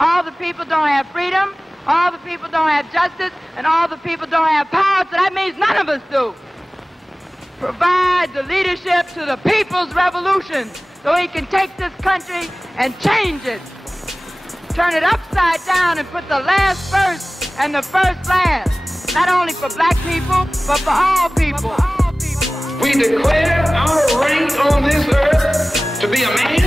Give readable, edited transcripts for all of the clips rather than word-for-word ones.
All the people don't have freedom, all the people don't have justice, and all the people don't have power, so that means none of us do. Provide the leadership to the people's revolution so he can take this country and change it. Turn it upside down and put the last first and the first last. Not only for black people, but for all people. We declare our right on this earth to be a man,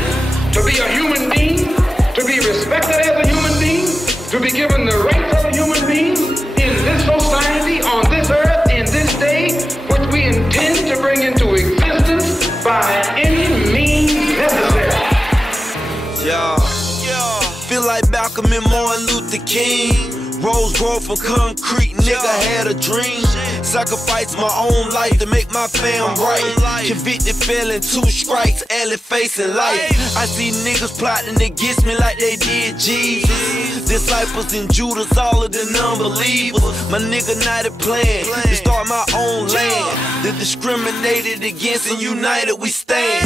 to be a human being, to be respected as a human being, to be given the rights of a human being in this society, on this earth, in this day, which we intend to bring into existence by any means necessary. Yeah. Feel like Malcolm and Martin Luther King. Rose grow from concrete, nigga had a dream. Sacrifice my own life to make my fam right. Convicted felon, 2 strikes, alley facing life. I see niggas plotting against me like they did Jesus. Disciples and Judas, all of the non-believers. My nigga not a plan to start my own land. The discriminated against and united we stand.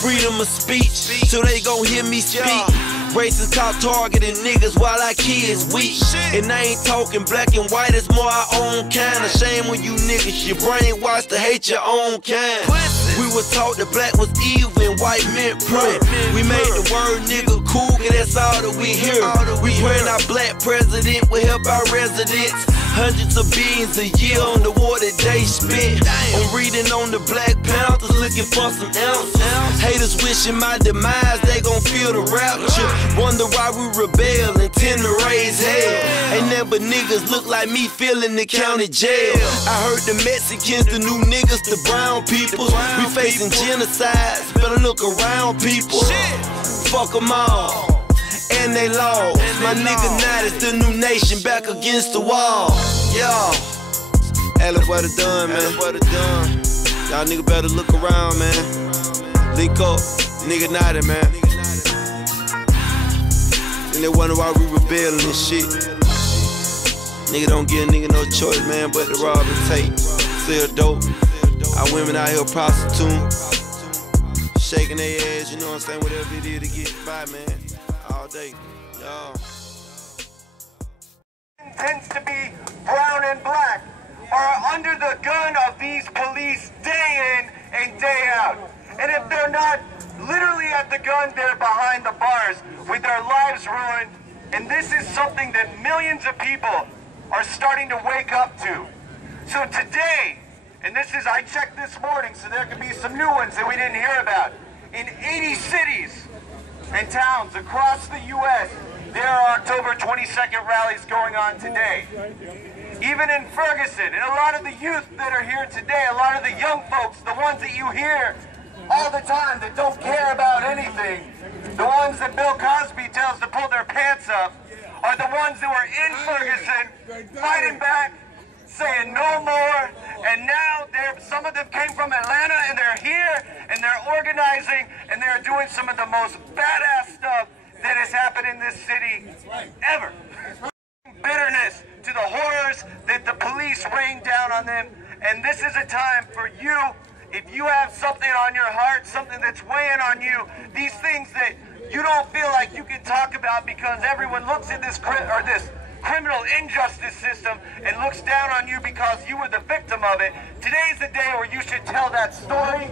Freedom of speech, so they gon' hear me speak. Racist cop targeting niggas while our kids weak. And I ain't talking black and white, it's more our own kind. A shame when you niggas, your brainwashed to hate your own kind. We were taught that black was evil and white meant pure. We made the word nigga cool, and that's all that we hear. We praying our black president will help our residents. Hundreds of billions a year on the war that they spent. I'm reading on the Black Panthers, looking for some ounces. Haters wishing my demise, they gon' feel the rapture. Wonder why we rebel and tend to raise hell. Ain't never niggas look like me feeling the county jail. I heard the Mexicans, the new niggas, the brown people. We facing genocides, better look around, people. Fuck them all. And they lost. My nigga Night is the new nation back against the wall. Yo, Ella, what it done, man? Y'all nigga better look around, man. Link up, nigga Night, man. And they wonder why we rebelling and shit. Nigga don't give a nigga no choice, man, but to rob and take. Sell dope. Our women out here prostituting, shaking their ass, you know what I'm saying? Whatever it is to get by, man. All day, y'all. Tends to be brown and black are under the gun of these police day in and day out. And if they're not literally at the gun, they're behind the bars with their lives ruined. And this is something that millions of people are starting to wake up to. So today, and this is, I checked this morning, so there could be some new ones that we didn't hear about. In 80 cities and towns across the U.S., there are October 22nd rallies going on today. Even in Ferguson, and a lot of the youth that are here today, a lot of the young folks, the ones that you hear all the time that don't care about anything, the ones that Bill Cosby tells to pull their pants up, are the ones that were in Ferguson fighting back, saying no more, and now some of them came from Atlanta and they're here and they're organizing and they're doing some of the most badass stuff that has happened in this city ever. Bitterness to the horrors that the police rained down on them, and this is a time for you, if you have something on your heart, something that's weighing on you, these things that you don't feel like you can talk about because everyone looks at this criminal injustice system and looks down on you because you were the victim of it. Today's the day where you should tell that story,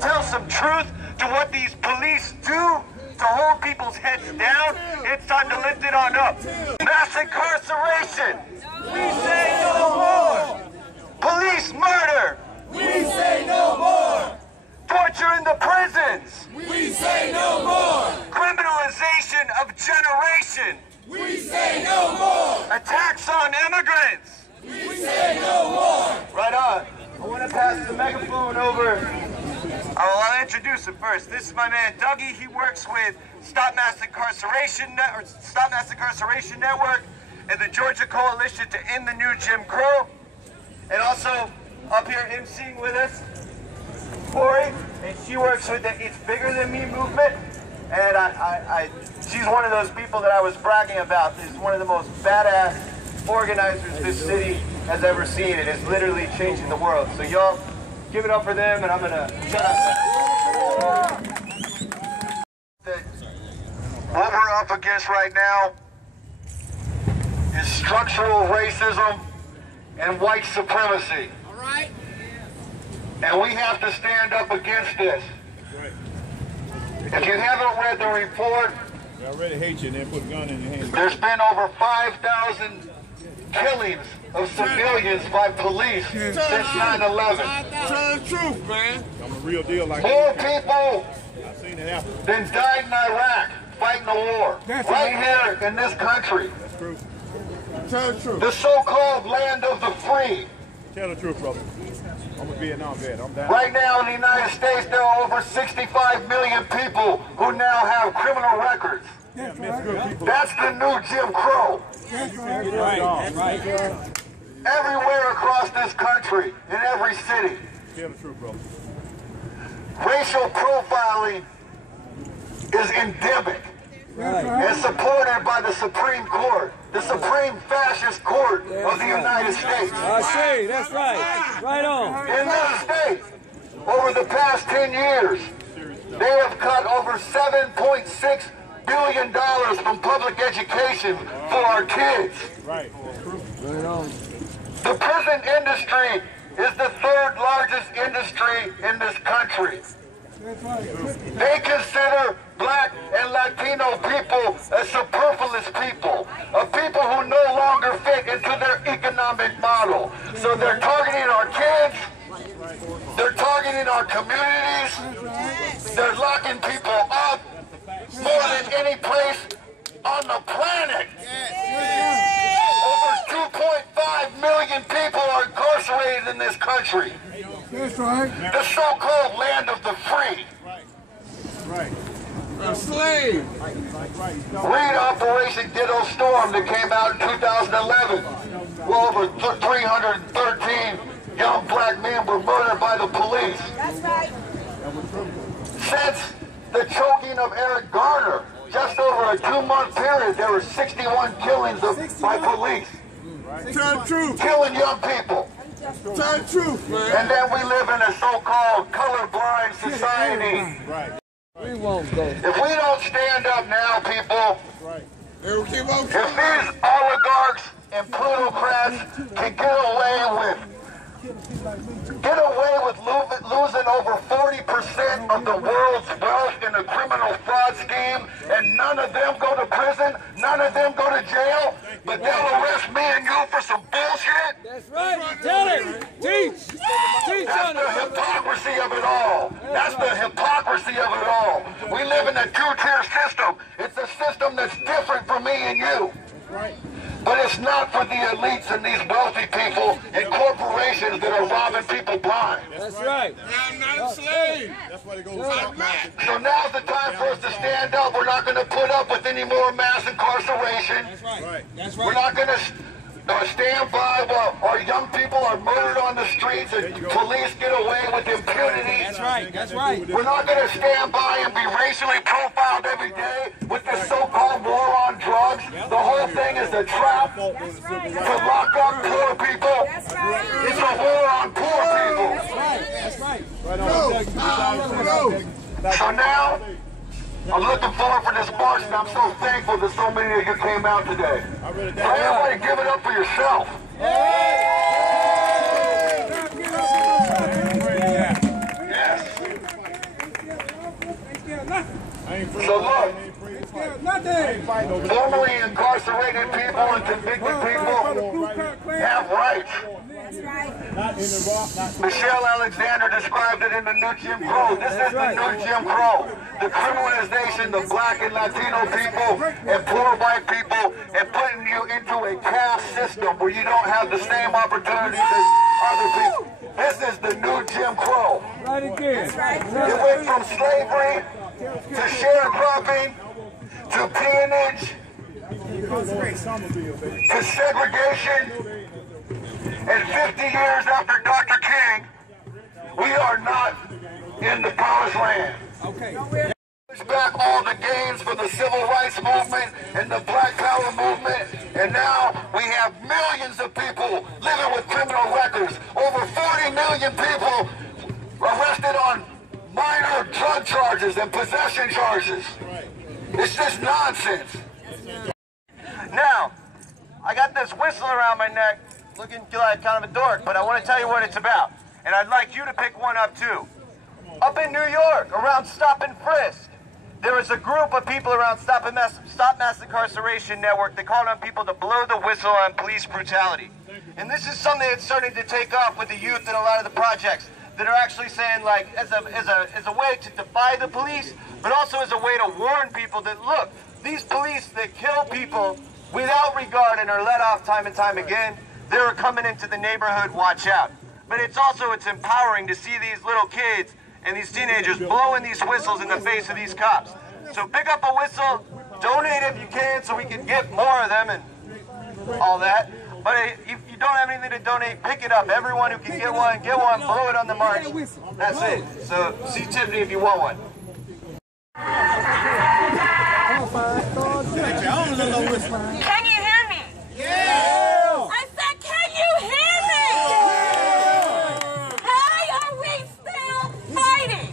tell some truth to what these police do to hold people's heads down. It's time to lift it on up. Mass incarceration. We say no more. Police murder. We say no more. Torture in the prisons. We say no more. Criminalization of generation. We say no more. Attacks on immigrants. We say no more. Right on. I want to pass the megaphone over. I'll introduce him first. This is my man Dougie. He works with Stop Mass Incarceration Network and the Georgia Coalition to End the New Jim Crow. And also up here emceeing with us, Corey, and she works with the It's Bigger Than Me movement. And she's one of those people that I was bragging about. Is one of the most badass organizers this city has ever seen. It is literally changing the world. So y'all, give it up for them, and I'm gonna shut up. What we're up against right now is structural racism and white supremacy. All right. And we have to stand up against this. If you haven't read the report, they already hate you and they put a gun in your hand. There's been over 5,000 killings of civilians by police since 9/11. Tell the truth, man. I'm a real deal like More people I've seen it happen. than died in Iraq fighting the war. Right here in this country. That's true. Tell the truth. The so-called land of the free. Tell the truth, brother. I'm a Vietnam vet. I'm down. Right now in the United States, there are over 65 million people who now have criminal records. Yeah, good people. That's the new Jim Crow. Right. Everywhere across this country, in every city. Tell the truth, brother. Racial profiling is endemic and supported by the Supreme Court, the Supreme Fascist Court of the United States. I see, that's right. Right on. In this state, over the past 10 years, they have cut over $7.6 billion from public education for our kids. Right. Right on. The prison industry is the third largest industry in this country. They consider black and Latino people as superfluous people, a people who no longer fit into their economic model. So they're targeting our kids, they're targeting our communities, they're locking people up more than any place on the planet. Over 2.5 million people are incarcerated in this country. That's right. The so-called land of the free. Right. A slave. Read Operation Ditto Storm that came out in 2011. Well, over 313 young black men were murdered by the police. That's right. Since the choking of Eric Garner, just over a 2-month period, there were 61 killings by police. Tell the truth. Killing young people. Tell the truth, man. And then we live in a so-called colorblind society. Right. We won't go. If we don't stand up now, people, If these oligarchs and plutocrats can get away with losing over 40% of the world's wealth in a criminal fraud scheme, and none of them go to prison, none of them go to jail, but they'll arrest me and you for some bullshit. That's right. Tell it. Teach. Teach That's on the it. hypocrisy of it all. That's the hypocrisy of it all. We live in a two-tier system. It's a system that's different from me and you. But it's not for the elites and these wealthy people and corporations that are robbing people blind. That's right. I'm not a slave. That's why they go. I'm black. So now's the time for us to stand up. We're not going to put up with any more mass incarceration. Right. That's We're not going to stand by while our young people are murdered on the streets and police get away with impunity. That's right. That's right. We're not going to stand by and be racially profiled every day with this so-called war on drugs. The whole thing is a trap to lock up poor people. It's a war on poor people. That's right. So now, I'm looking forward for this march, and I'm so thankful that so many of you came out today. So everybody give it up for yourself. Yes. So look, formerly incarcerated people and convicted people have rights. Michelle Alexander described it in the new Jim Crow. This is the new Jim Crow. The criminalization of black and Latino people and poor white people and putting you into a caste system where you don't have the same opportunities as other people. This is the new Jim Crow. Right again. It went from slavery to sharecropping to peonage to segregation. And 50 years after Dr. King, we are not in the promised land. Okay. Push back all the gains for the civil rights movement and the black power movement, and now we have millions of people living with criminal records. Over 40 million people arrested on minor drug charges and possession charges. It's just nonsense. Now, I got this whistle around my neck, looking like kind of a dork, but I want to tell you what it's about. And I'd like you to pick one up too. Up in New York, around Stop and Frisk, there was a group of people around Stop Mass Incarceration Network. They called on people to blow the whistle on police brutality. And this is something that's starting to take off with the youth and a lot of the projects that are actually saying, like, as a way to defy the police, but also as a way to warn people that, look, these police that kill people without regard and are let off time and time again, they're coming into the neighborhood, watch out. But it's empowering to see these little kids and these teenagers blowing these whistles in the face of these cops. So pick up a whistle, donate if you can so we can get more of them and all that. But if you don't have anything to donate, pick it up. Everyone who can get one, blow it on the march. That's it. So see Tiffany if you want one. Can you hear me? Yeah! I said, can you hear me? Yeah! Why are we still fighting?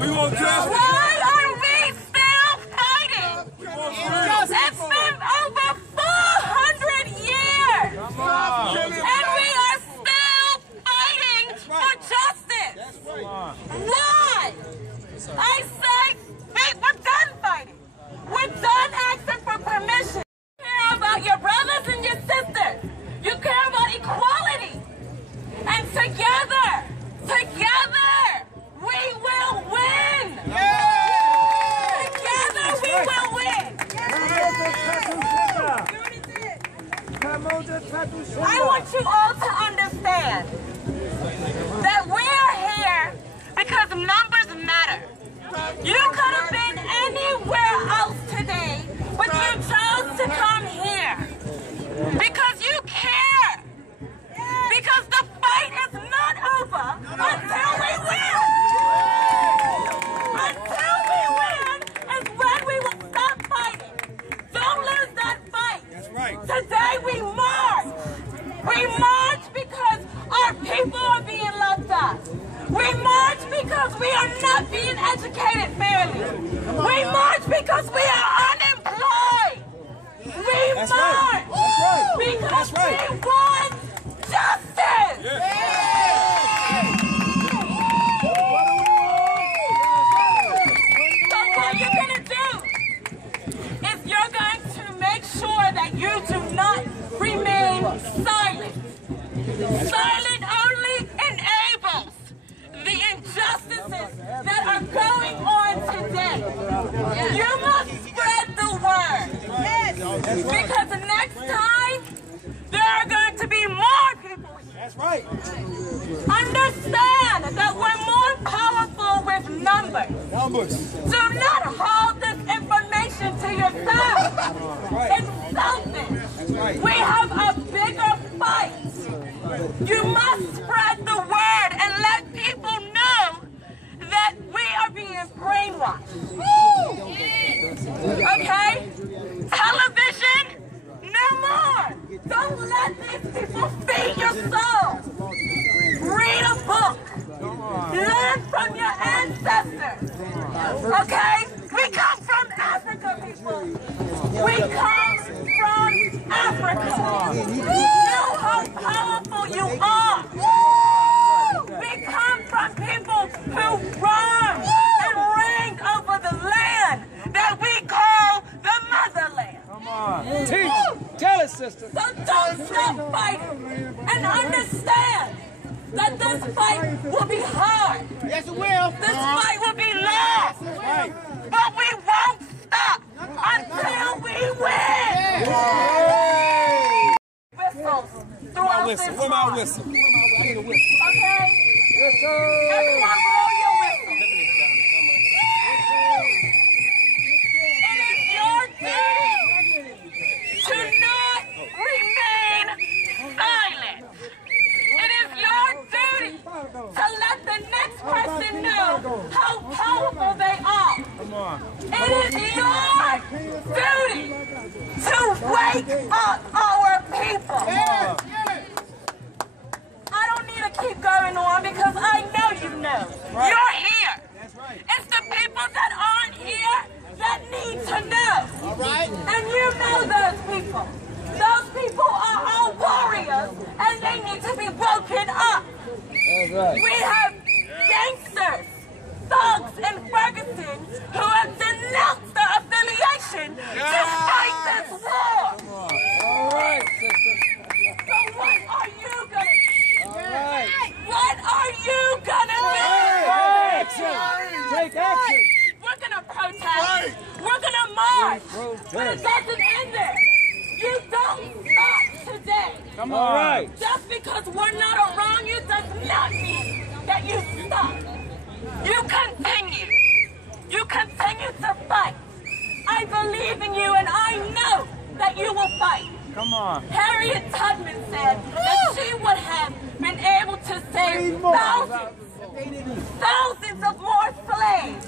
We won't trust. Why are we still fighting? It's been over 400 years. And we are still fighting for justice. Why? I say, we're done fighting. We're done asking for permission. You care about your brothers and your sisters. You care about equality. And together, we will win. Yeah. Together, we will win. I want you all to understand that we're here because numbers matter. You could have been anywhere else today, but you chose to come here because you care. Because the fight is not over until we win. Until we win is when we will stop fighting. Don't lose that fight. That's right. Today we march. We march because our people are being left out. We march because we are not being educated fairly. We march because we are unemployed. We march because we want justice. So what you're going to do is you're going to make sure that you do not remain silent. Silent only enables the injustices that are going on today. You must spread the word. Because next time, there are going to be more people. That's right. Understand that we're more powerful with numbers. Do not hold this information to yourself. It's selfish. We have a bigger fight. You must spread the word and let people know that we are being brainwashed. Okay? Television, no more. Don't let these people feed your soul. Read a book. Learn from your ancestors. Okay? We come from Africa, people. We come from Africa. Know how powerful you are. We come from people who run and reign over the land that we call the motherland. Come on. Teach. Tell us, sister. So don't stop fighting and understand that this fight will be hard. Yes, it will. This fight will be long. Right. But we won't stop until we win. Whistles throughout this Where my whistle? I need a whistle. Okay? Everyone blow your whistle. It is your duty to not remain silent. It is your duty to let the next person know how powerful they are. Come on. It is your duty to wake up our people. I don't need to keep going on because I know you know. Right. You're here. That's right. It's the people that aren't here that need to know. All right. And you know those people. Those people right. We have gangsters, thugs in Ferguson who have denounced their affiliation to fight this war. All right, sister. So what are you gonna do? All right. What are you gonna do? Action! Take action! We're gonna protest. We're gonna march. But it doesn't end there. You don't stop today. Come on. All right. Just because we're not around you does not mean that you stop. You continue. You continue to fight. I believe in you and I know that you will fight. Come on. Harriet Tubman said that she would have been able to save thousands of more slaves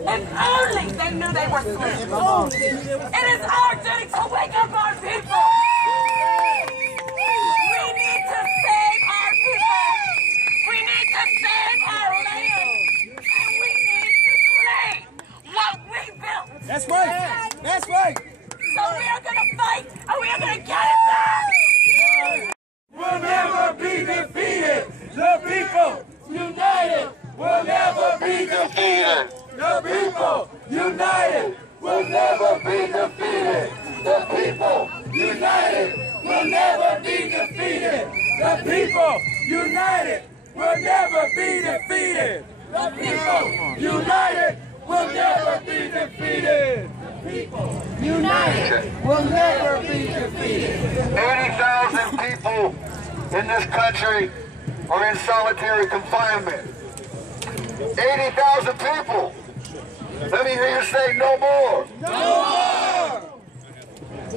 if only they knew they were slaves. It is our duty to wake up our people. We need to save our people. We need to save our land. And we need to claim what we built. That's right. That's right. So we are going to fight and we are going to get it back. We'll never be defeated. The people united will never be defeated. The people united will never be defeated. The people united will never be defeated. The people united will never be defeated. The people united will never be defeated. The people united will never be defeated. 80,000 people in this country are in solitary confinement. 80,000 people. Let me hear you say no more. No more.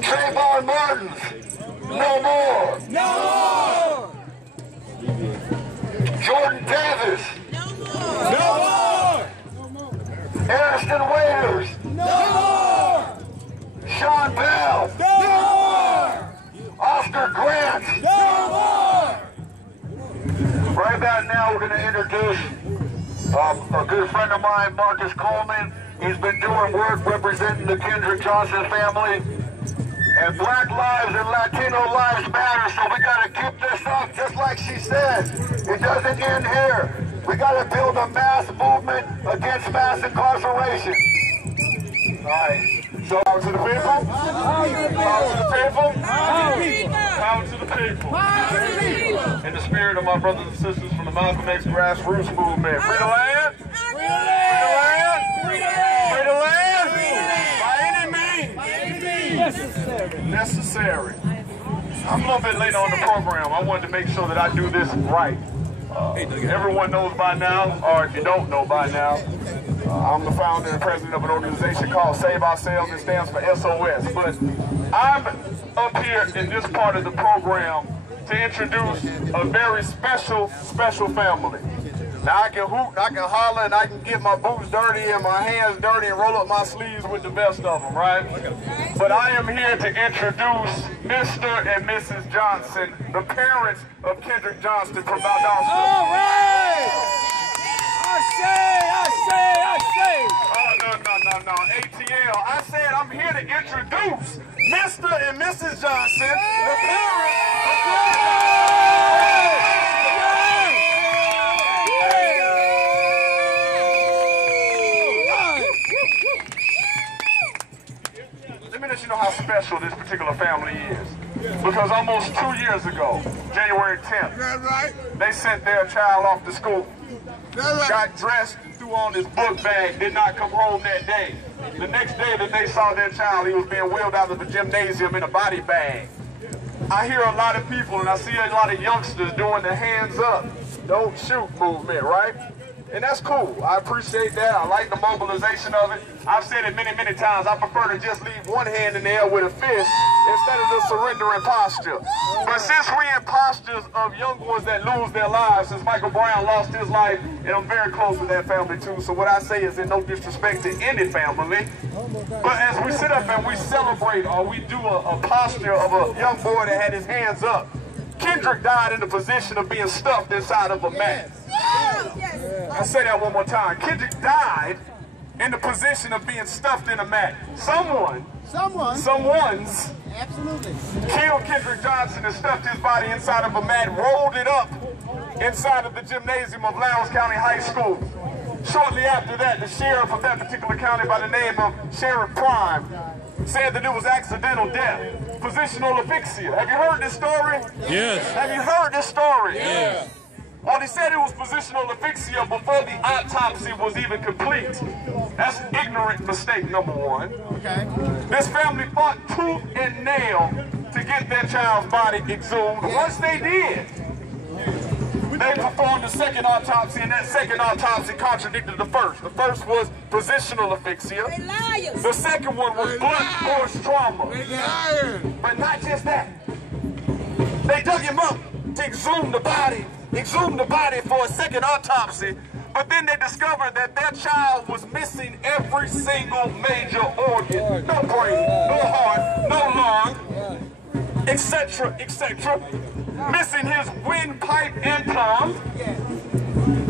Trayvon Martin's. No more. No more. Jordan Davis. No more. Ariston Waiters. No more. Sean Bell. No more. Oscar Grant. No more. Right about now, we're going to introduce a good friend of mine, Marcus Coleman. He's been doing work representing the Kendrick Johnson family. And Black lives and Latino lives matter, so we got to keep this up, just like she said. It doesn't end here. We got to build a mass movement against mass incarceration. All right. So, power to the people. Power to the people. Power to the people. In the spirit of my brothers and sisters from the Malcolm X grassroots movement. Free the land. Free the land. Free the land. By any means. Necessary. I'm a little bit late on the program. I wanted to make sure that I do this right. Everyone knows by now, or if you don't know by now, I'm the founder and president of an organization called Save Ourselves. It stands for SOS. But I'm up here in this part of the program to introduce a very special family. Now I can hoot, I can holler, and I can get my boots dirty and my hands dirty and roll up my sleeves with the best of them, right? But I am here to introduce Mr. and Mrs. Johnson, the parents of Kendrick Johnson from Valdosta. All right! I say! Oh, no, ATL. I said I'm here to introduce Mr. and Mrs. Johnson, the parents of Let me let you know how special this particular family is. Because almost 2 years ago, January 10th, they sent their child off to school. Got dressed, threw on his book bag, did not come home that day. The next day that they saw their child, he was being wheeled out of the gymnasium in a body bag. I hear a lot of people and I see a lot of youngsters doing the hands up, don't shoot movement, right? And that's cool. I appreciate that. I like the mobilization of it. I've said it many, many times. I prefer to just leave one hand in the air with a fist instead of the surrendering posture. But since we're in postures of young ones that lose their lives, since Michael Brown lost his life, and I'm very close with that family too, so what I say is in no disrespect to any family, but as we sit up and we celebrate or we do a posture of a young boy that had his hands up, Kendrick died in the position of being stuffed inside of a mat. I'll say that one more time. Kendrick died in the position of being stuffed in a mat. Someone's absolutely killed Kendrick Johnson and stuffed his body inside of a mat, rolled it up inside of the gymnasium of Lowndes County High School. Shortly after that, the sheriff of that particular county by the name of Sheriff Prime said that it was accidental death, positional asphyxia. Have you heard this story? Yes. Have you heard this story? Yes. Well, they said it was positional asphyxia before the autopsy was even complete. That's an ignorant mistake, number one. Okay. This family fought tooth and nail to get their child's body exhumed. Once they did, they performed the second autopsy, and that second autopsy contradicted the first. The first was positional asphyxia. The second one was blunt force trauma. But not just that. They dug him up to exhume the body for a second autopsy, but then they discovered that their child was missing every single major organ. No brain, no heart, no lung, etc., etc. Missing his windpipe and tongue.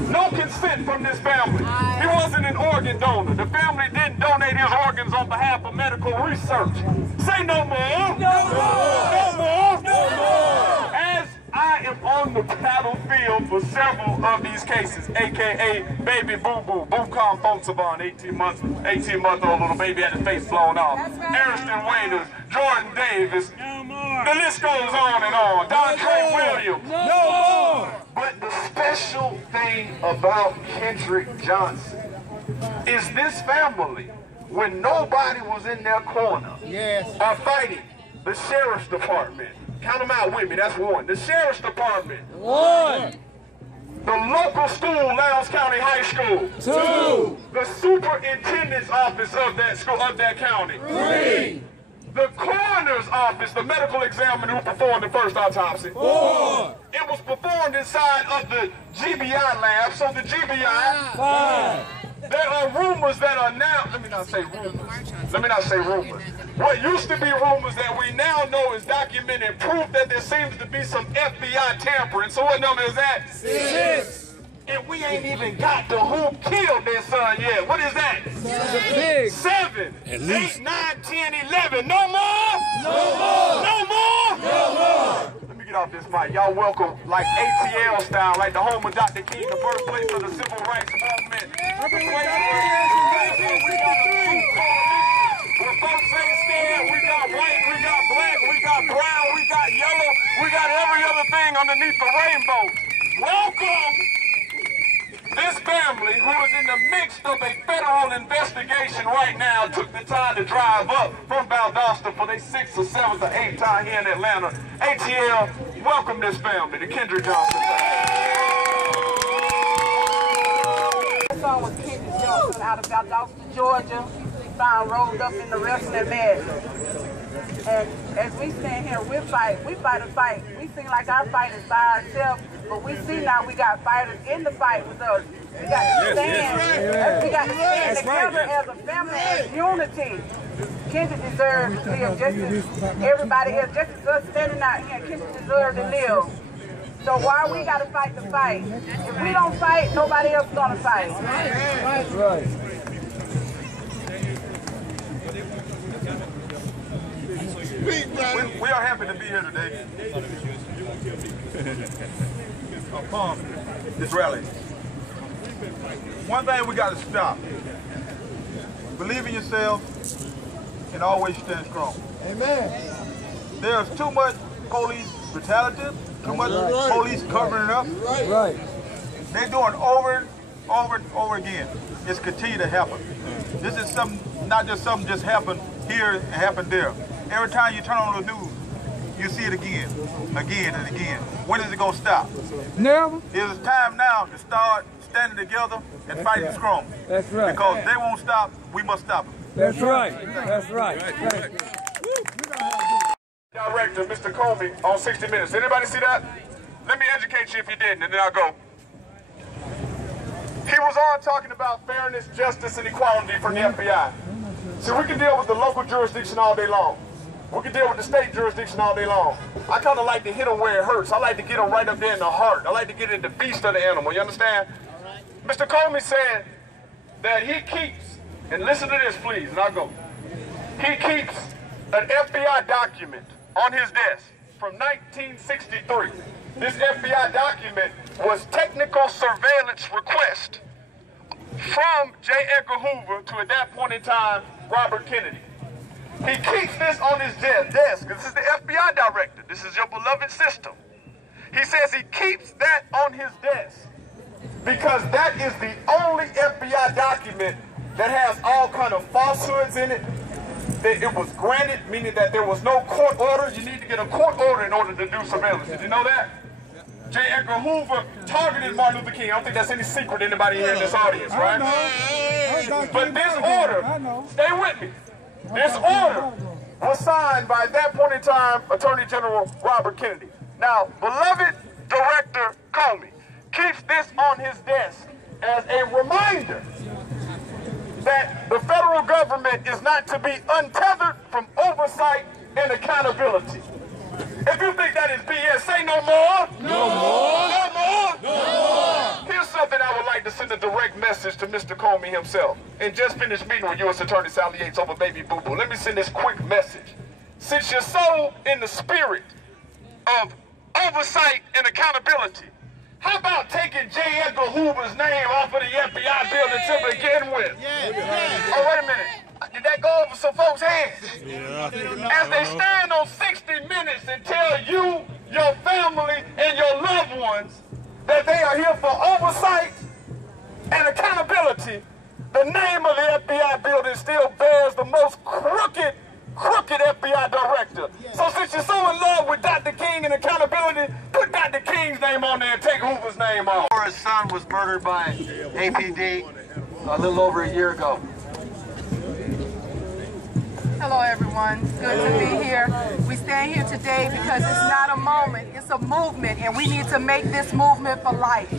No consent from this family. He wasn't an organ donor. The family didn't donate his organs on behalf of medical research. Say no more. No more. No more. No more. As I am on the battlefield for several of these cases, aka baby boo-boo, Boo-Com Fonsavon, 18-month-old little baby had his face blown off. Ariston Waiters, Jordan Davis, the list goes on and on. Dontre Williams. No more. But the special thing about Kendrick Johnson is this family, when nobody was in their corner, are fighting the sheriff's department. Count them out with me, that's one. The sheriff's department. One. The local school, Lowndes County High School. Two. The superintendent's office of that school, of that county. Three. The coroner's office, the medical examiner who performed the first autopsy. Four. It was performed inside of the GBI lab, so the GBI. Five. There are rumors that are now, let me not say rumors. What used to be rumors that we now know is documented proof that there seems to be some FBI tampering. So what number is that? 6. And we ain't even got to who killed their son yet. What is that? 7. 8, 9, 10, 11. No more? No more. No more? No more. Let me get off this mic. Y'all welcome like ATL style, like the home of Dr. King, the birthplace of the civil rights movement. The place where we got a true coalition. Where folks ain't scared, we got white, we got black, we got brown, we got yellow, we got every other thing underneath the rainbow. Welcome this family, who is in the midst of a federal investigation right now, took the time to drive up from Valdosta for their 6th or 7th or 8th time here in Atlanta. ATL, welcome this family, the Kendrick Johnson family. That song was Kendrick Johnson out of Valdosta, Georgia, found rolled up in the wrestling match. And as we stand here, we fight a fight. We seem like our fight is by ourselves, but we see now we got fighters in the fight with us. We got to stand. We got to stand together as a family, as unity. Kendrick deserves to live just as everybody else, just as us standing out here. Kendrick deserves to live. So why we got to fight the fight? If we don't fight, nobody else is going to fight. That's right. We are happy to be here today. This rally. One thing we got to stop. Believe in yourself and always stand strong. Amen. There's too much police brutality, too much police covering it up. Right. They're doing over and over again. It's continue to happen. This is something, not just something just happened here and happened there. Every time you turn on the news, you see it again and again. When is it going to stop? Never. It's time now to start standing together and fighting strong. That's right. Because they won't stop, we must stop them. That's right. That's right. Director, Mr. Comey, on 60 Minutes. Anybody see that? Let me educate you if you didn't, and then I'll go. He was on talking about fairness, justice, and equality from the FBI. So we can deal with the local jurisdiction all day long. We can deal with the state jurisdiction all day long. I kind of like to hit them where it hurts. I like to get them right up there in the heart. I like to get in the beast of the animal, you understand? Mr. Comey said that he keeps, and listen to this please, and I'll go. He keeps an FBI document on his desk from 1963. This FBI document was technical surveillance request from J. Edgar Hoover to, at that point in time, Robert Kennedy. He keeps this on his desk. This is the FBI director. This is your beloved system. He says he keeps that on his desk because that is the only FBI document that has all kind of falsehoods in it. That it was granted, meaning that there was no court order. You need to get a court order in order to do surveillance. Did you know that? J. Edgar Hoover targeted Martin Luther King. I don't think that's any secret to anybody here in this audience, right? But this order, stay with me. This order was signed by, at that point in time, Attorney General Robert Kennedy. Now, beloved Director Comey keeps this on his desk as a reminder that the federal government is not to be untethered from oversight and accountability. If you think that is BS, say no more. No more. No more. No more. Here's something I would like to send a direct message to Mr. Comey himself. And just finished meeting with U.S. Attorney Sally Yates over baby boo-boo. Let me send this quick message. Since you're so in the spirit of oversight and accountability, how about taking J. Edgar Hoover's name off of the FBI building to begin with? Oh, wait a minute. Did that go over some folks' heads? As they stand on 60 Minutes and tell you, your family, and your loved ones that they are here for oversight and accountability, the name of the FBI building still bears the most crooked FBI director. So since you're so in love with Dr. King and accountability, put Dr. King's name on there and take Hoover's name off. His son was murdered by APD a little over a year ago. Hello everyone, it's good to be here. We stand here today because it's not a moment, it's a movement, and we need to make this movement for life.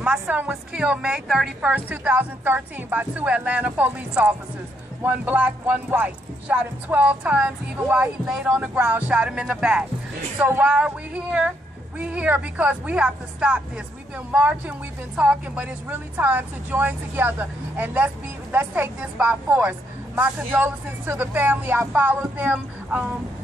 My son was killed May 31st, 2013 by 2 Atlanta police officers. One black, one white. Shot him 12 times, even while he laid on the ground, shot him in the back. So why are we here? We're here because we have to stop this. We've been marching, we've been talking, but it's really time to join together and let's take this by force. My condolences to the family. I followed them,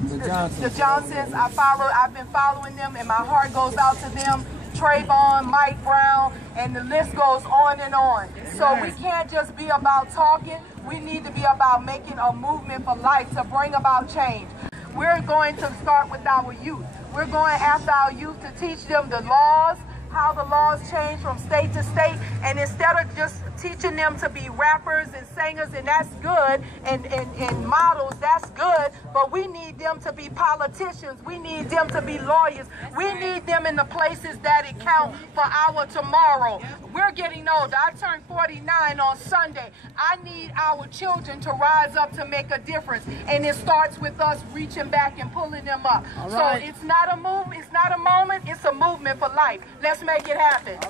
the Johnsons. I've been following them, and my heart goes out to them. Trayvon, Mike Brown, and the list goes on and on. So we can't just be about talking. We need to be about making a movement for life to bring about change. We're going to start with our youth. We're going after our youth to teach them the laws, how the laws change from state to state, and instead of just teaching them to be rappers and singers, and that's good, and models, that's good, but we need them to be politicians. We need them to be lawyers. We need them in the places that it counts for our tomorrow. We're getting older. I turned 49 on Sunday. I need our children to rise up to make a difference, and it starts with us reaching back and pulling them up. So it's not a movement, it's not a moment, it's a movement for life. Let's make it happen.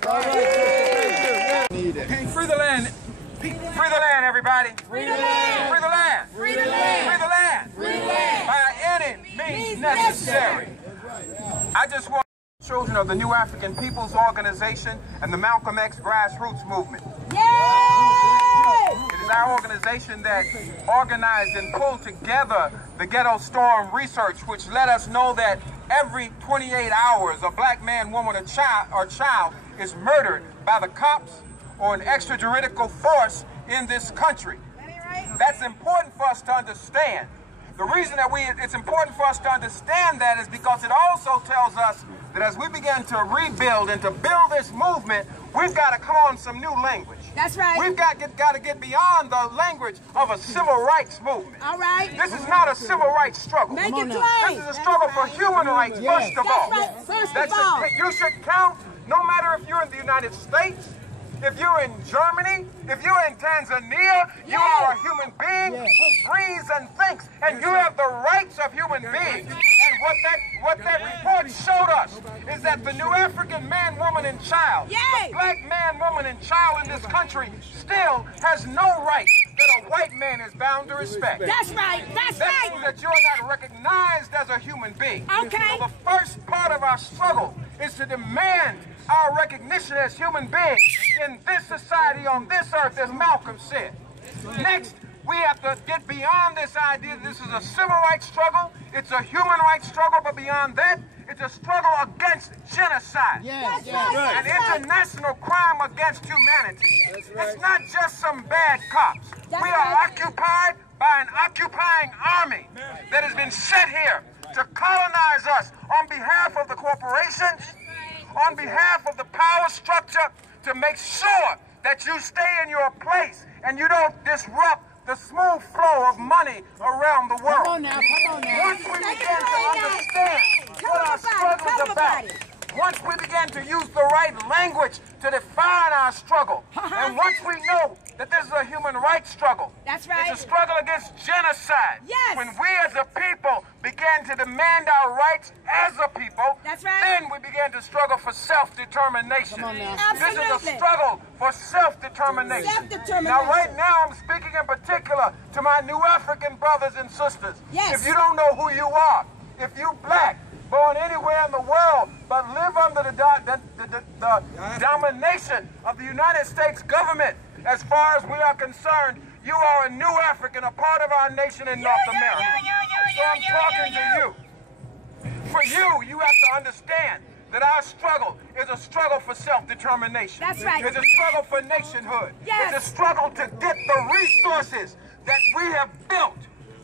Free the land. Free the land, everybody. Free the land. Free the land. Free the land. Free the land. Free the land. By any means necessary. I just want children of the New African People's Organization and the Malcolm X grassroots movement. Yay! It is our organization that organized and pulled together the Ghetto Storm research, which let us know that every 28 hours a black man, woman, or child is murdered by the cops or an extrajudicial force in this country. That's important for us to understand. The reason that it's important for us to understand that is because it also tells us that as we begin to rebuild and to build this movement, we've got to come on some new language. That's right. We've got to get beyond the language of a civil rights movement. All right. This is not a civil rights struggle. Make it plain. This is a struggle for human rights, first of all. First of all. You should count, no matter if you're in the United States, if you're in Germany, if you're in Tanzania, you are a human being who breathes and thinks, and you have the rights of human beings. And what that report showed us is that the New African man, woman, and child, the black man, woman, and child in this country still has no rights that a white man is bound to respect. That's right. That's that right. means that you're not recognized as a human being. Okay. So the first part of our struggle is to demand our recognition as human beings in this society, on this earth, as Malcolm said. Next, We have to get beyond this idea that this is a civil rights struggle, it's a human rights struggle, but beyond that, it's a struggle against genocide. Yes, an international crime against humanity. It's not just some bad cops. We are occupied by an occupying army that has been set here to colonize us on behalf of the corporations, on behalf of the power structure, to make sure that you stay in your place and you don't disrupt the smooth flow of money around the world. Come on now, come on now. Once we begin to understand what our struggle is about, once we begin to use the right language to define our struggle, and once we know that this is a human rights struggle, that's right. It's a struggle against genocide. Yes. When we as a people began to demand our rights as a people, that's right. Then we began to struggle for self-determination. Come on now. This is a struggle for self-determination. Now, right now, I'm speaking in particular to my new African brothers and sisters. Yes. If you don't know who you are, if you black, born anywhere in the world, but live under the domination of the United States government, as far as we are concerned, you are a new African, a part of our nation in North America. So I'm talking to you. For you, you have to understand that our struggle is a struggle for self-determination. That's right. It's a struggle for nationhood. Yes. It's a struggle to get the resources that we have built.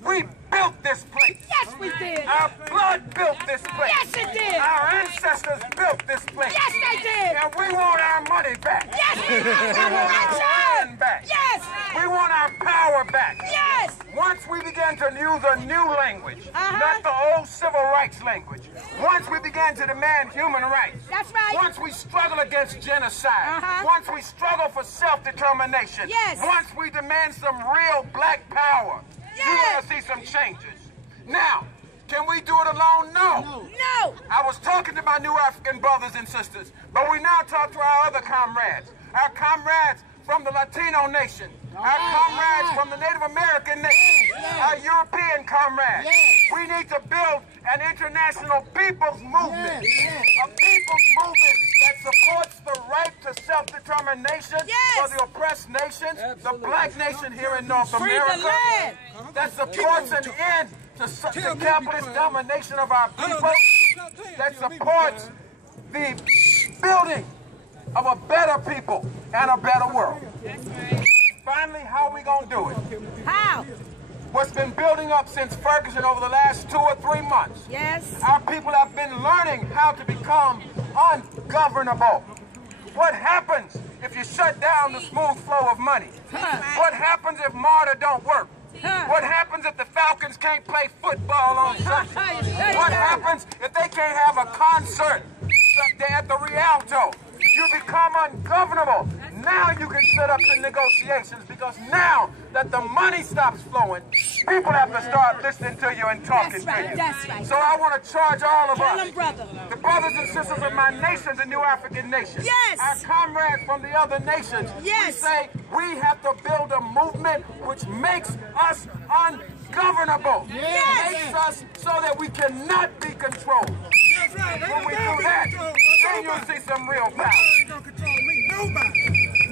We built this place. Yes, we did. Our blood built this place. Yes, it did. Our ancestors built this place. Yes, they did. And we want our money back. Yes, we want our land back. Yes. We want our power back. Yes. Once we began to use a new language, not the old civil rights language. Once we began to demand human rights. That's right. Once we struggle against genocide. Once we struggle for self-determination. Yes. Once we demand some real black power. Yes. You're going to see some changes. Now, can we do it alone? No. No. I was talking to my new African brothers and sisters, but we now talk to our other comrades. Our comrades from the Latino nation. Our comrades from the Native American nation. Our European comrades. We need to build an international people's movement. A people's movement that supports the right to self-determination for the oppressed nations, the black nation here in North America, that supports an end to the capitalist domination of our people, that supports the building of a better people and a better world. Finally, how are we going to do it? How? What's been building up since Ferguson over the last 2 or 3 months. Yes. Our people have been learning how to become ungovernable. What happens if you shut down the smooth flow of money? What happens if MARTA don't work? What happens if the Falcons can't play football on Sunday? What happens if they can't have a concert at the Rialto? You become ungovernable. Now you can set up the negotiations, because now that the money stops flowing, people have to start listening to you and talking to you. That's right. So I want to charge all of us, brother. the brothers and sisters of my nation, the new African nation, our comrades from the other nations, we say we have to build a movement which makes us ungovernable. Makes us so that we cannot be controlled. When we do that, then you'll see some real power.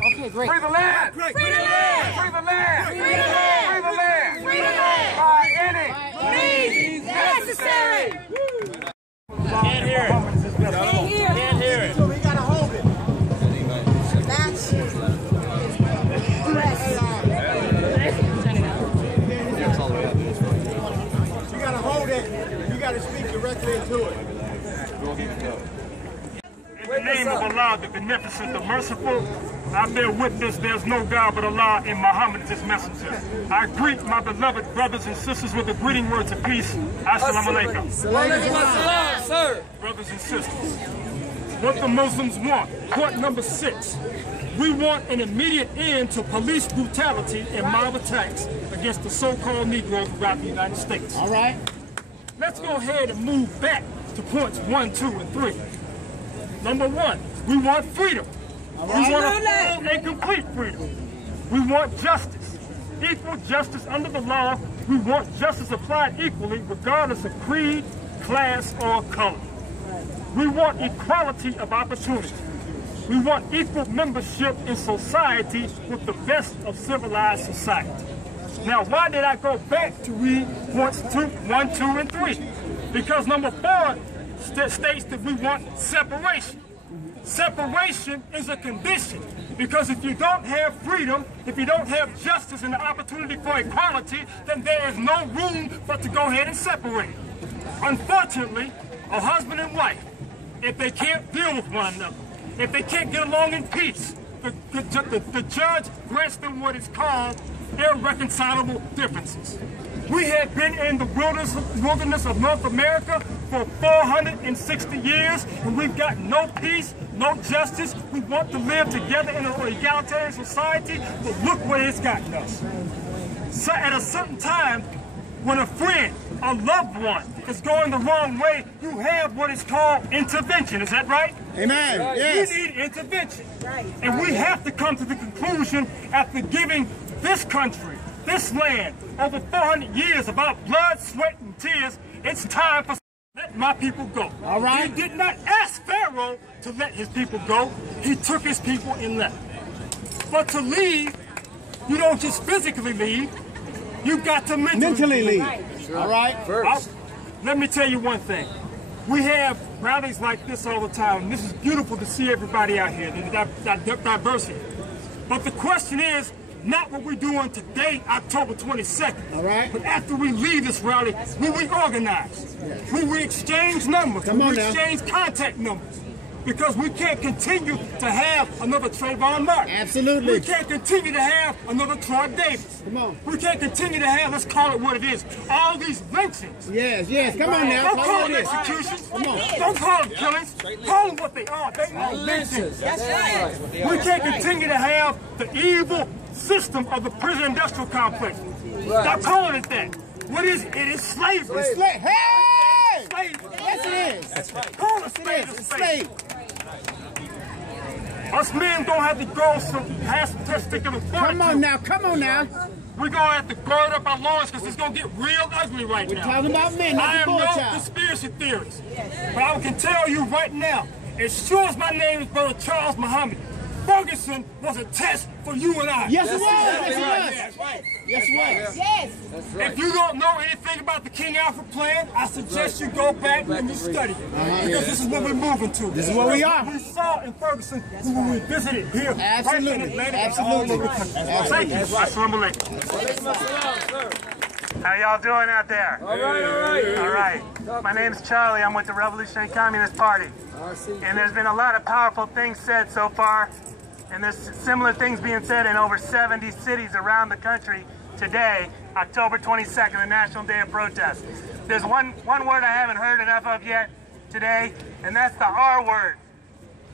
Okay, great. Free the land! Free the land! Free the land! Free the land! Free the land! Free the land! By any means necessary! Can't hear it. Can't hear it. So we gotta hold it. That's you gotta hold it. You gotta speak directly into it. In the name of Allah, the Beneficent, the Merciful, I bear witness there's no God but Allah, and Muhammad is his messenger. I greet my beloved brothers and sisters with the greeting words of peace. Assalamu alaikum. Sir. Brothers and sisters, what the Muslims want. Point number 6. We want an immediate end to police brutality and mob attacks against the so-called Negroes throughout the United States. All right. Let's go ahead and move back to points 1, 2, and 3. Number 1, we want freedom. We want a full and complete freedom. We want justice, equal justice under the law. We want justice applied equally regardless of creed, class, or color. We want equality of opportunity. We want equal membership in society with the best of civilized society. Now, why did I go back to read points 1, 2, and 3? Because number 4 states that we want separation. Separation is a condition, because if you don't have freedom, if you don't have justice and the opportunity for equality, then there is no room but to go ahead and separate. Unfortunately, a husband and wife, if they can't deal with one another, if they can't get along in peace, the judge grants them what is called irreconcilable differences. We have been in the wilderness of North America for 460 years, and we've got no peace, no justice. We want to live together in an egalitarian society, but look where it's gotten us. So at a certain time, when a friend, a loved one, is going the wrong way, you have what is called intervention. Is that right? Amen. Yes. We need intervention. Right. And we have to come to the conclusion, after giving this country, this land, over 400 years of our blood, sweat, and tears, it's time for let my people go. All right. He did not ask Pharaoh to let his people go. He took his people and left. But to leave, you don't just physically leave. You've got to mentally leave. Right. All right. Let me tell you one thing. We have rallies like this all the time. And this is beautiful to see everybody out here, the diversity. But the question is, not what we're doing today, October 22nd. All right. But after we leave this rally, we reorganize. Yes. We exchange numbers. We exchange contact numbers. Because we can't continue to have another Trayvon Martin. Absolutely. We can't continue to have another Troy Davis. Come on. We can't continue to have, let's call it what it is, all these lynchings. Yes, yes. Come on now. Don't call them executions. Come on. Don't call them killings. Call them what they are. They are lynchings. That's right. We can't continue to have the evil system of the prison industrial complex. Stop calling it that. What is it? It is slavery. It's hey! Slavery. Yes, it is. That's right. Call it slave. It's slave. Us men don't have to go some testicular fortitude. Come on now. Come on now. We're going to have to gird up our loins, because it's going to get real ugly right now. We're talking about men, not the boy I am no child. conspiracy theorist. But I can tell you right now, as sure as my name is Brother Charles Muhammad, Ferguson was a test for you and I. Yes, it was. Yes, it was. That's right. Yes, it was. Yes. That's right. If you don't know anything about the King Alfred plan, I suggest you go back and you study it. Because this is what we're moving to. This is what we are. We saw in Ferguson when we visited here. Absolutely. Right in Atlanta, Absolutely. all over the country. Thank you. Assalamu alaikum. How y'all doing out there? All right, all right. All right. My name's Charlie. I'm with the Revolutionary Communist Party. And there's been a lot of powerful things said so far. And there's similar things being said in over 70 cities around the country today, October 22nd, the National Day of Protest. There's one word I haven't heard enough of yet today, and that's the R word.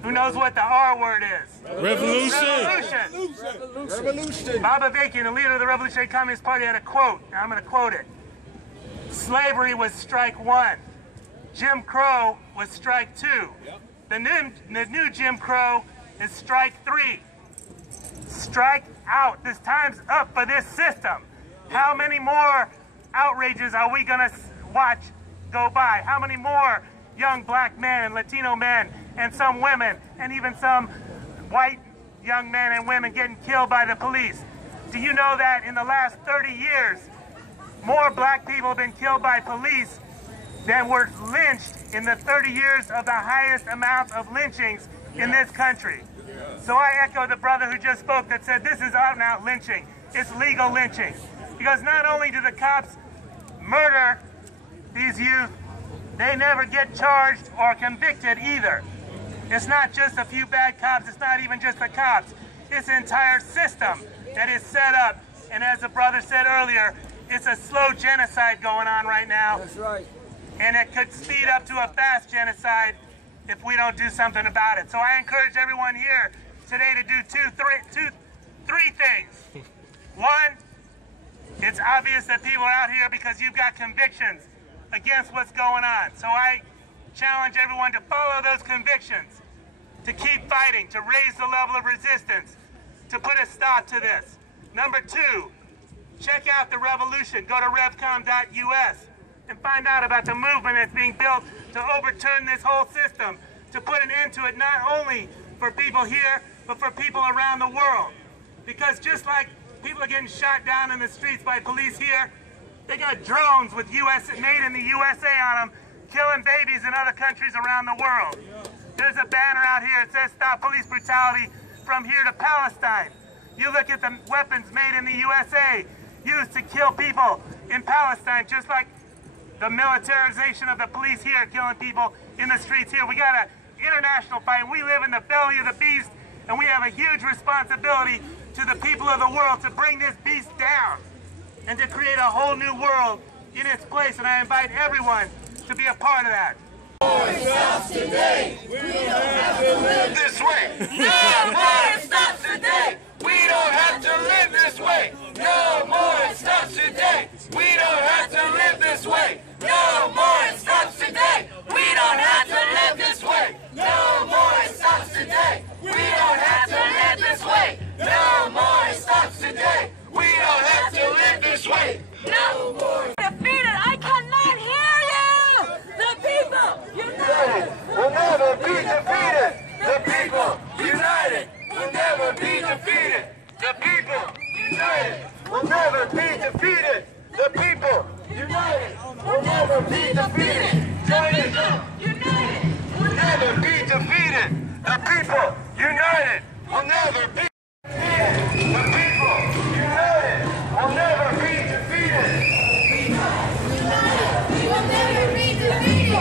Who knows what the R word is? Revolution. Revolution. Baba Vakian, the leader of the Revolutionary Communist Party, had a quote, and I'm going to quote it. Slavery was strike one. Jim Crow was strike two. The new Jim Crow is strike three. Strike out. This time's up for this system. How many more outrages are we going to watch go by? How many more young black men and Latino men and some women and even some white young men and women getting killed by the police? Do you know that in the last 30 years, more black people have been killed by police than were lynched in the 30 years of the highest amount of lynchings in this country? So I echo the brother who just spoke that said this is out and out lynching. It's legal lynching. Because not only do the cops murder these youth, they never get charged or convicted either. It's not just a few bad cops, it's not even just the cops. It's an entire system that is set up. And as the brother said earlier, it's a slow genocide going on right now. That's right. And it could speed up to a fast genocide if we don't do something about it. So I encourage everyone here today to do three things. One, it's obvious that people are out here because you've got convictions against what's going on. So I challenge everyone to follow those convictions, to keep fighting, to raise the level of resistance, to put a stop to this. Number two, check out the revolution. Go to revcom.us and find out about the movement that's being built to overturn this whole system, to put an end to it not only for people here, but for people around the world. Because just like People are getting shot down in the streets by police here. They got drones with made in the USA on them, killing babies in other countries around the world. There's a banner out here that says "Stop Police Brutality from here to Palestine." You look at the weapons made in the USA, used to kill people in Palestine, just like the militarization of the police here killing people in the streets here. We got an international fight. We live in the belly of the beast, and we have a huge responsibility to the people of the world to bring this beast down and to create a whole new world in its place. And I invite everyone to be a part of that. Stops today. We don't have to live this way. No more stops today. We don't have to live this way. No more stops today. We don't have to live this way. No more stops today. We don't have to live this way. No more stops today. We don't have to live this way. No more stops today. We don't have to live this way. No more. Defeated. I cannot hear you. The people united will never be defeated. The people united will never be defeated. The people united will never be defeated. The people united will never be defeated. Join us. United will never be defeated. The people united will never be defeated. The people united will never be defeated. United will never be defeated.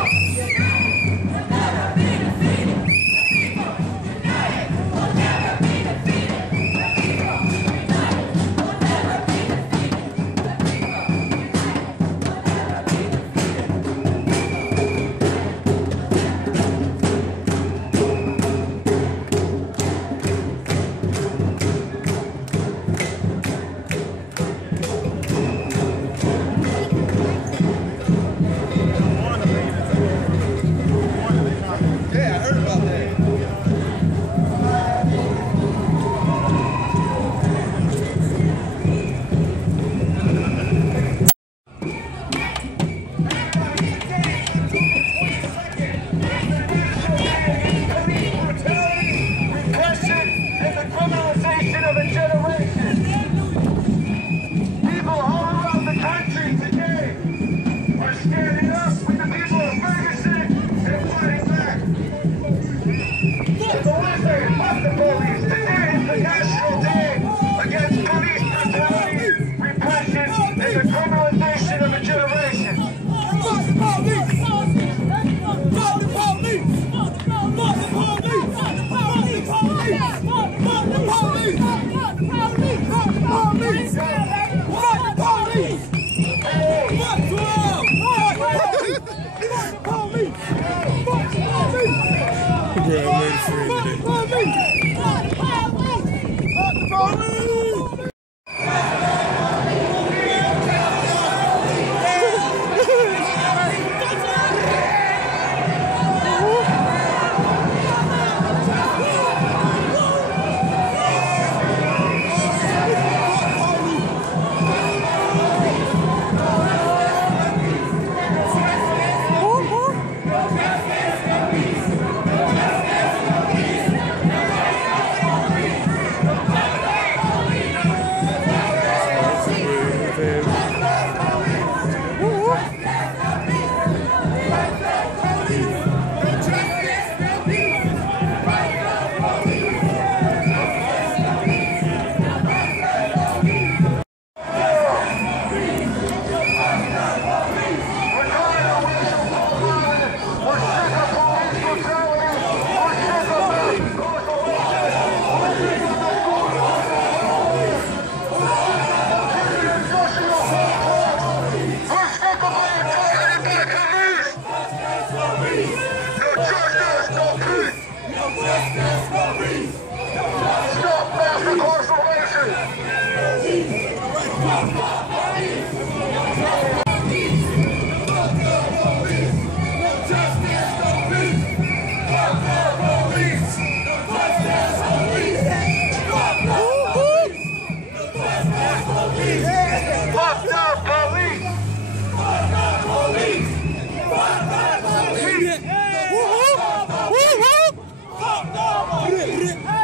Fuck the police!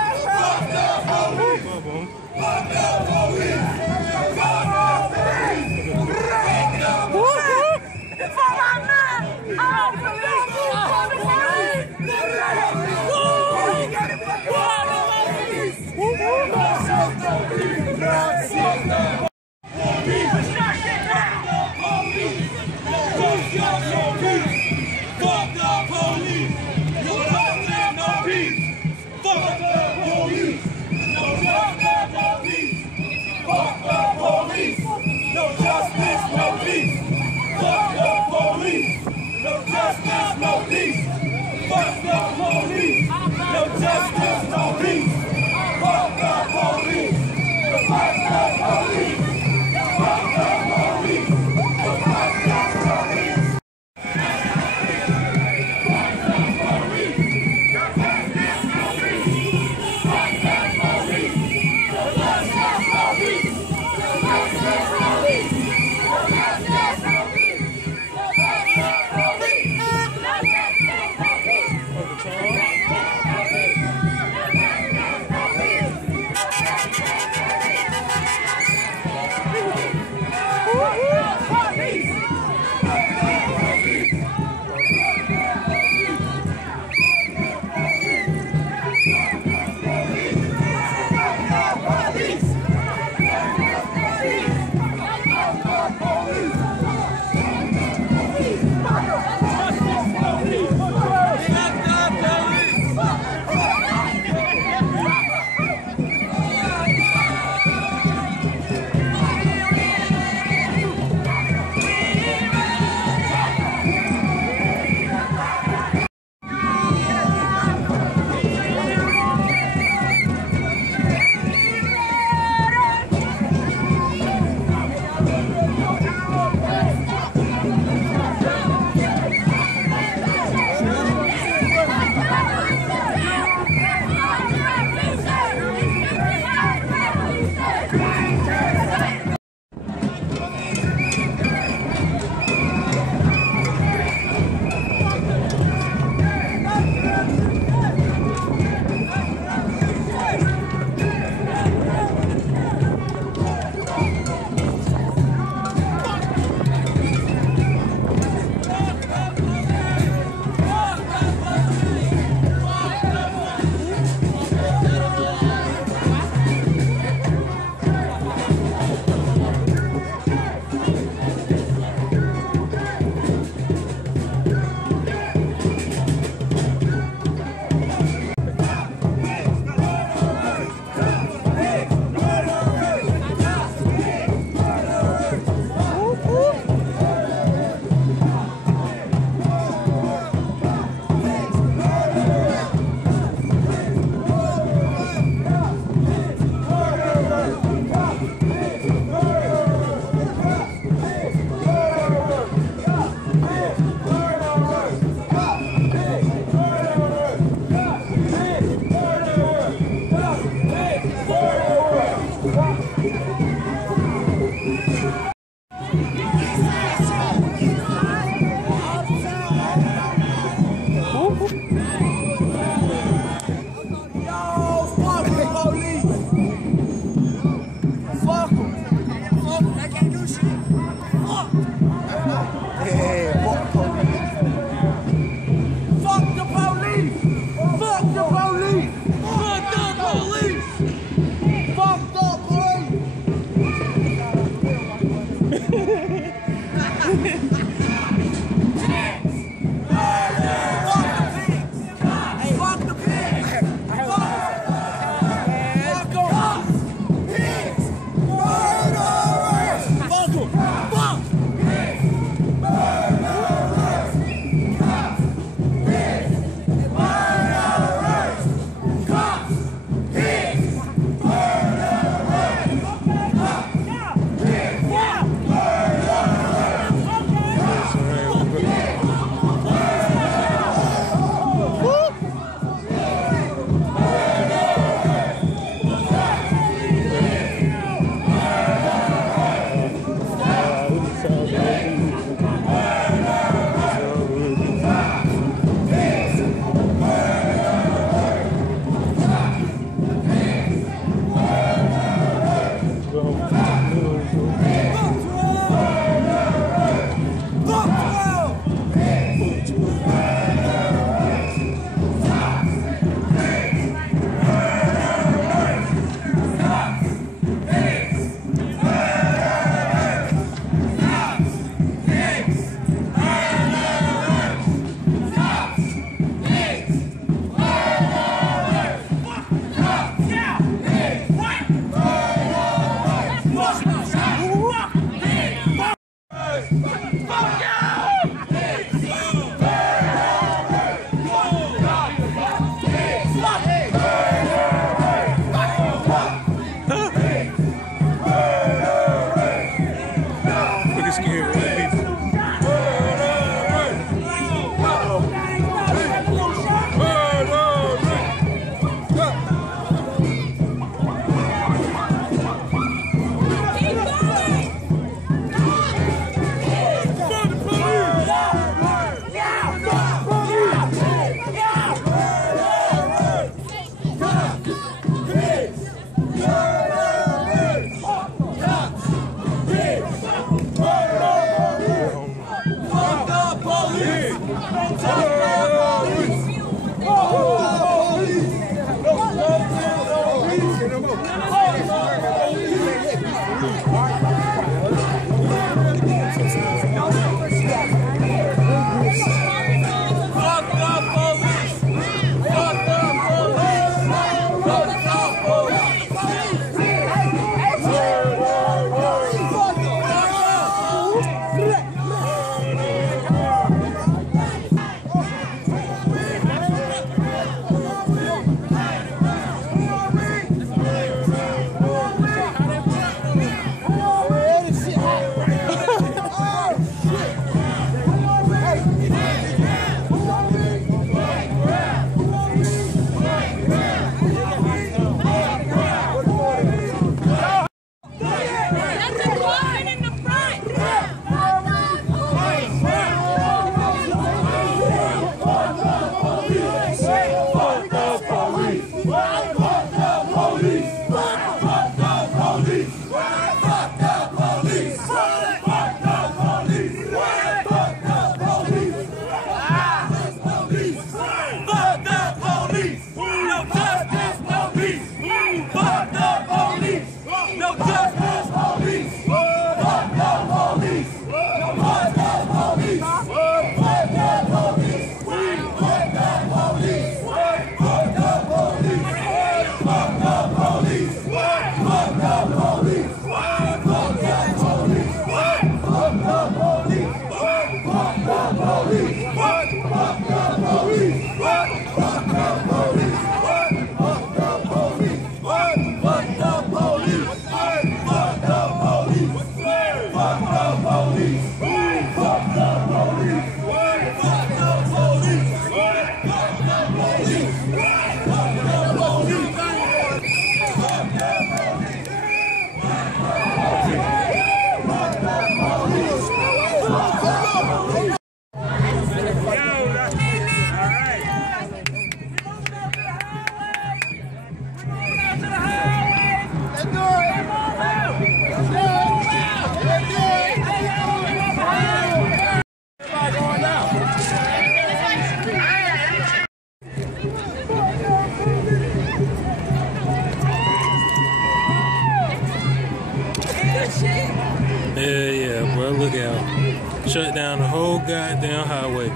goddamn highway.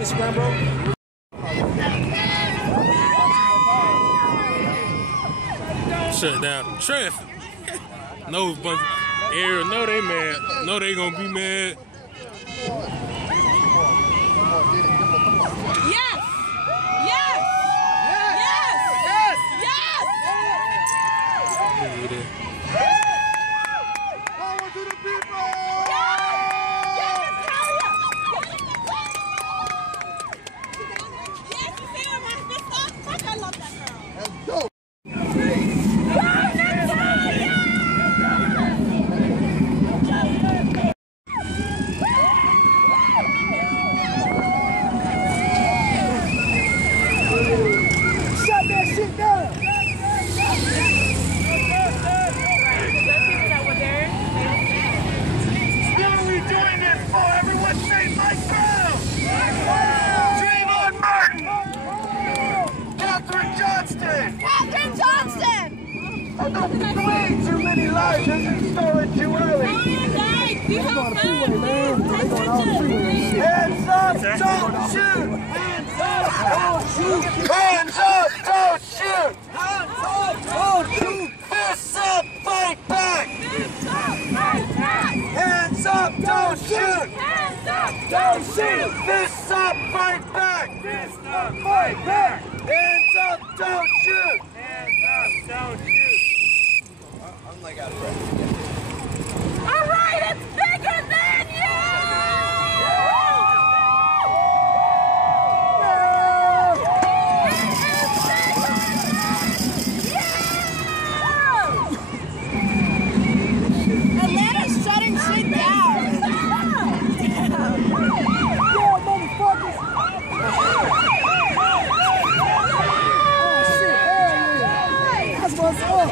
Instagram, bro? Shut down the traffic. No bunch of area, no they mad. No they gonna be mad. Yes! Yes! Yes! Yes! Yes! Power to the people! Let's go! Shut that shit down! What are we doing this for? Everyone say Mike Brown! Trayvon Martin! Catherine Johnston! Catherine Johnston! I don't think way too many lives have been stolen too early. Hands up, don't shoot! Hands up, don't shoot! Hands up, don't shoot! Hands up, don't shoot! Fists up, fight back! Hands up, don't shoot! Hands up, don't shoot! Fists up, fight back! Fists up, fight back! Hands up, don't shoot! Hands up, don't shoot! I'm like out of breath. All right, it's bigger than you! Atlanta's shutting shit down. Yeah, motherfuckers! Oh shit, hell yeah! That's what's up!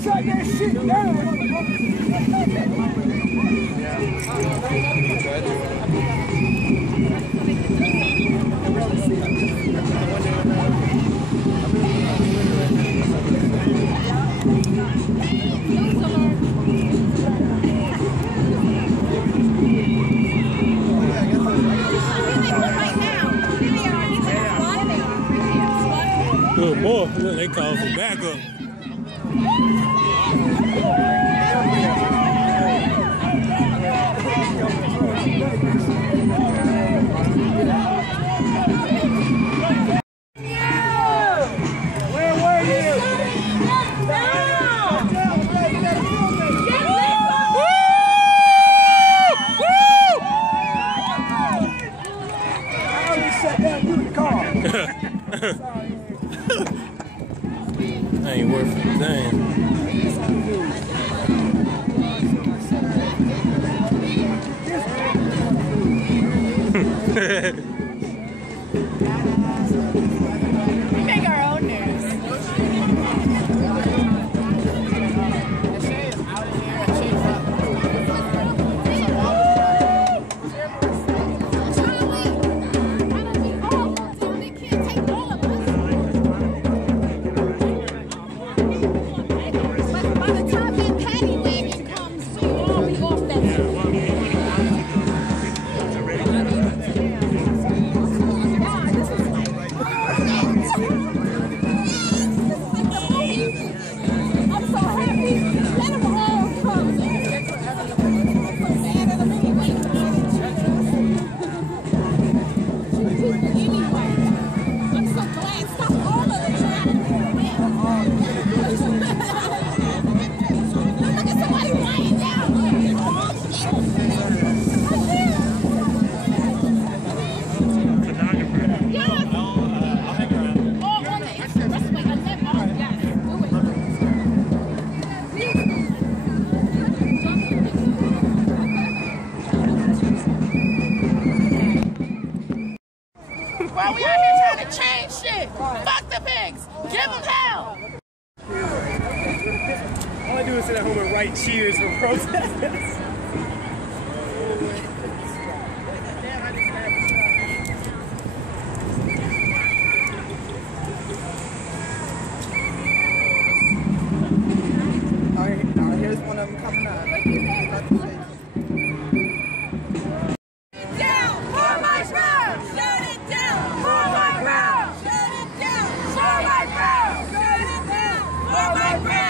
Shut that shit down! Good boy, look, they call for backup. Where were you? I already sat down through the car. Ain't worth a damn. We make our own news. the pigs! Give them hell! All I do is sit at home and write cheers for protests. Here's one of them coming up. Down for my ground! Shut it down for my ground! Shut it down for my ground! Shut it down for my ground!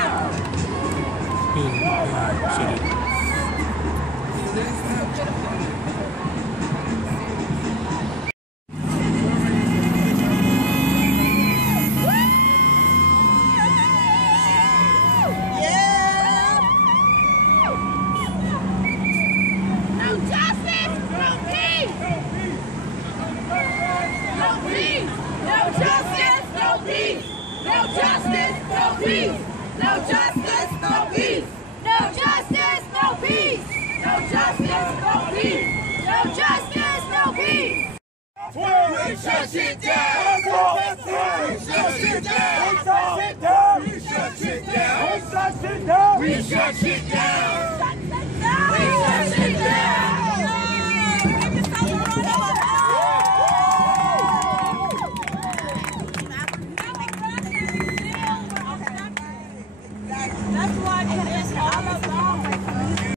shut shit down. We shut shit down. We shut shit down. We shut shit down. We shut shit down.